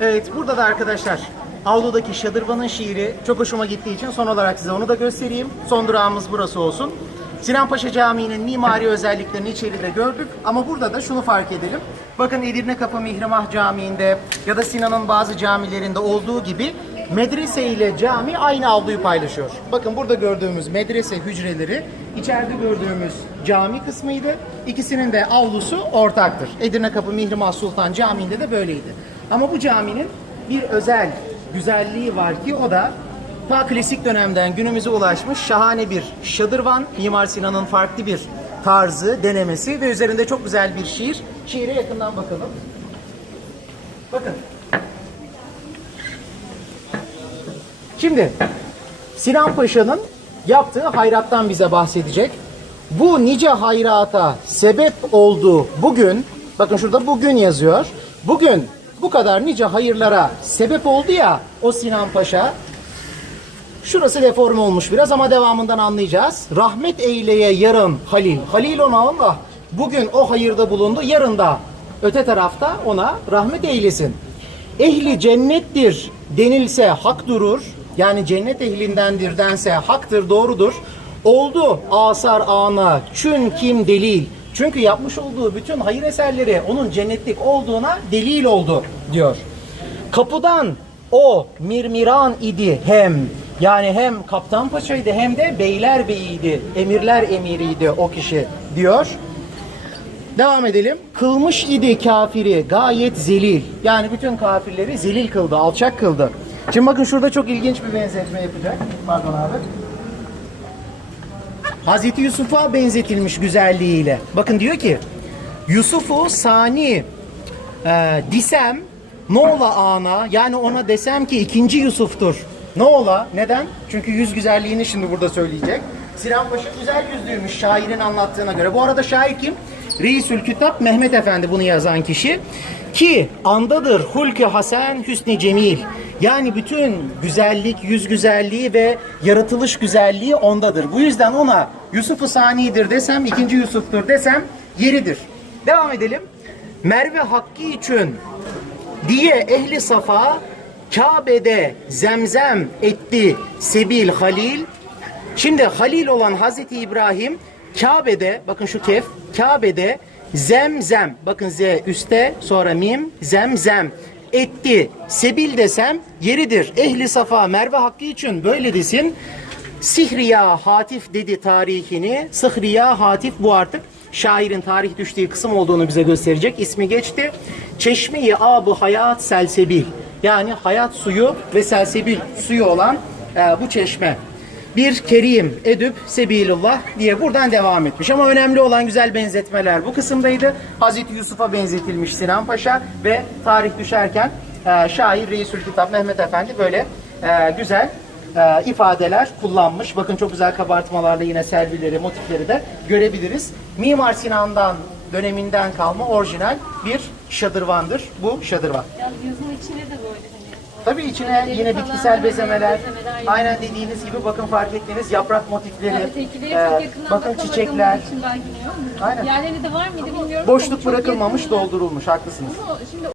Evet burada da arkadaşlar avludaki Şadırvan'ın şiiri çok hoşuma gittiği için son olarak size onu da göstereyim. Son durağımız burası olsun. Sinan Paşa Camii'nin mimari özelliklerini içeride gördük ama burada da şunu fark edelim. Bakın Edirne Kapı Mihrimah Camii'nde ya da Sinan'ın bazı camilerinde olduğu gibi medrese ile cami aynı avluyu paylaşıyor. Bakın burada gördüğümüz medrese hücreleri içeride gördüğümüz cami kısmıydı. İkisinin de avlusu ortaktır. Edirne Kapı Mihrimah Sultan Camii'nde de böyleydi. Ama bu caminin bir özel güzelliği var ki o da ta klasik dönemden günümüze ulaşmış şahane bir şadırvan. Mimar Sinan'ın farklı bir tarzı, denemesi ve üzerinde çok güzel bir şiir. Şiire yakından bakalım. Bakın. Şimdi Sinan Paşa'nın yaptığı hayrattan bize bahsedecek. Bu nice hayrata sebep olduğu bugün, bakın şurada bugün yazıyor. Bugün bu kadar nice hayırlara sebep oldu ya o Sinan Paşa. Şurası deforme olmuş biraz ama devamından anlayacağız. Rahmet eyleye yarın Halil. Halil ona Allah bugün o hayırda bulundu. Yarın da öte tarafta ona rahmet eylesin. Ehli cennettir denilse hak durur. Yani cennet ehlindendir dense haktır doğrudur. Oldu asar ana çün kim delil. Çünkü yapmış olduğu bütün hayır eserleri onun cennetlik olduğuna delil oldu diyor. Kapıdan o mirmiran idi hem. Yani hem kaptan paşaydı hem de beyler beyiydi. Emirler emiriydi o kişi diyor. Devam edelim. Kılmış idi kafiri gayet zelil. Yani bütün kafirleri zelil kıldı, alçak kıldı. Şimdi bakın şurada çok ilginç bir benzetme yapacak. Pardon abi. Hazreti Yusuf'a benzetilmiş güzelliğiyle. Bakın diyor ki Yusuf'u sani e, disem ne ola ana yani ona desem ki ikinci Yusuf'tur. Ne ola? Neden? Çünkü yüz güzelliğini şimdi burada söyleyecek. Sinan Paşa güzel yüzlüymüş şairin anlattığına göre. Bu arada şair kim? Reisül Kütap Mehmet Efendi bunu yazan kişi. Ki andadır hulkü hasen hüsni cemil. Yani bütün güzellik, yüz güzelliği ve yaratılış güzelliği ondadır. Bu yüzden ona Yusuf-u Sani'dir desem, ikinci Yusuf'tur desem yeridir. Devam edelim. Merve Hakkı için diye ehli safa Kabe'de zemzem etti sebil halil. Şimdi halil olan Hazreti İbrahim Kabe'de bakın şu kef Kabe'de zemzem bakın z üstte sonra mim zemzem etti sebil desem yeridir. Ehli safa Merve Hakkı için böyle desin. Sihriya Hatif dedi tarihini. Sıhriya Hatif bu artık şairin tarih düştüğü kısım olduğunu bize gösterecek. İsmi geçti. Çeşme-i Ab-ı Hayat Selsebil. Yani hayat suyu ve selsebil suyu olan e, bu çeşme. Bir kerim, edüp, sebilullah diye buradan devam etmiş. Ama önemli olan güzel benzetmeler bu kısımdaydı. Hazreti Yusuf'a benzetilmiş Sinan Paşa ve tarih düşerken e, şair Reisül Kitap Mehmet Efendi böyle e, güzel e, ifadeler kullanmış. Bakın çok güzel kabartmalarla yine selvileri, motifleri de görebiliriz. Mimar Sinan'dan döneminden kalma orijinal bir şadırvandır. Bu şadırvan. Ya yazın içine de böyle hani. Tabii içine yine falan, bitkisel bezemeler, bezemeler, aynen dediğiniz gibi bakın fark ettiğiniz yaprak motifleri, Yani ötekileri e, yakından bakın bakamadığım çiçekler, için belki biliyorum. Aynen. Yerleri de var mıydı bilmiyorum. boşluk Çok bırakılmamış, yakından- doldurulmuş. Haklısınız. Ama Şimdi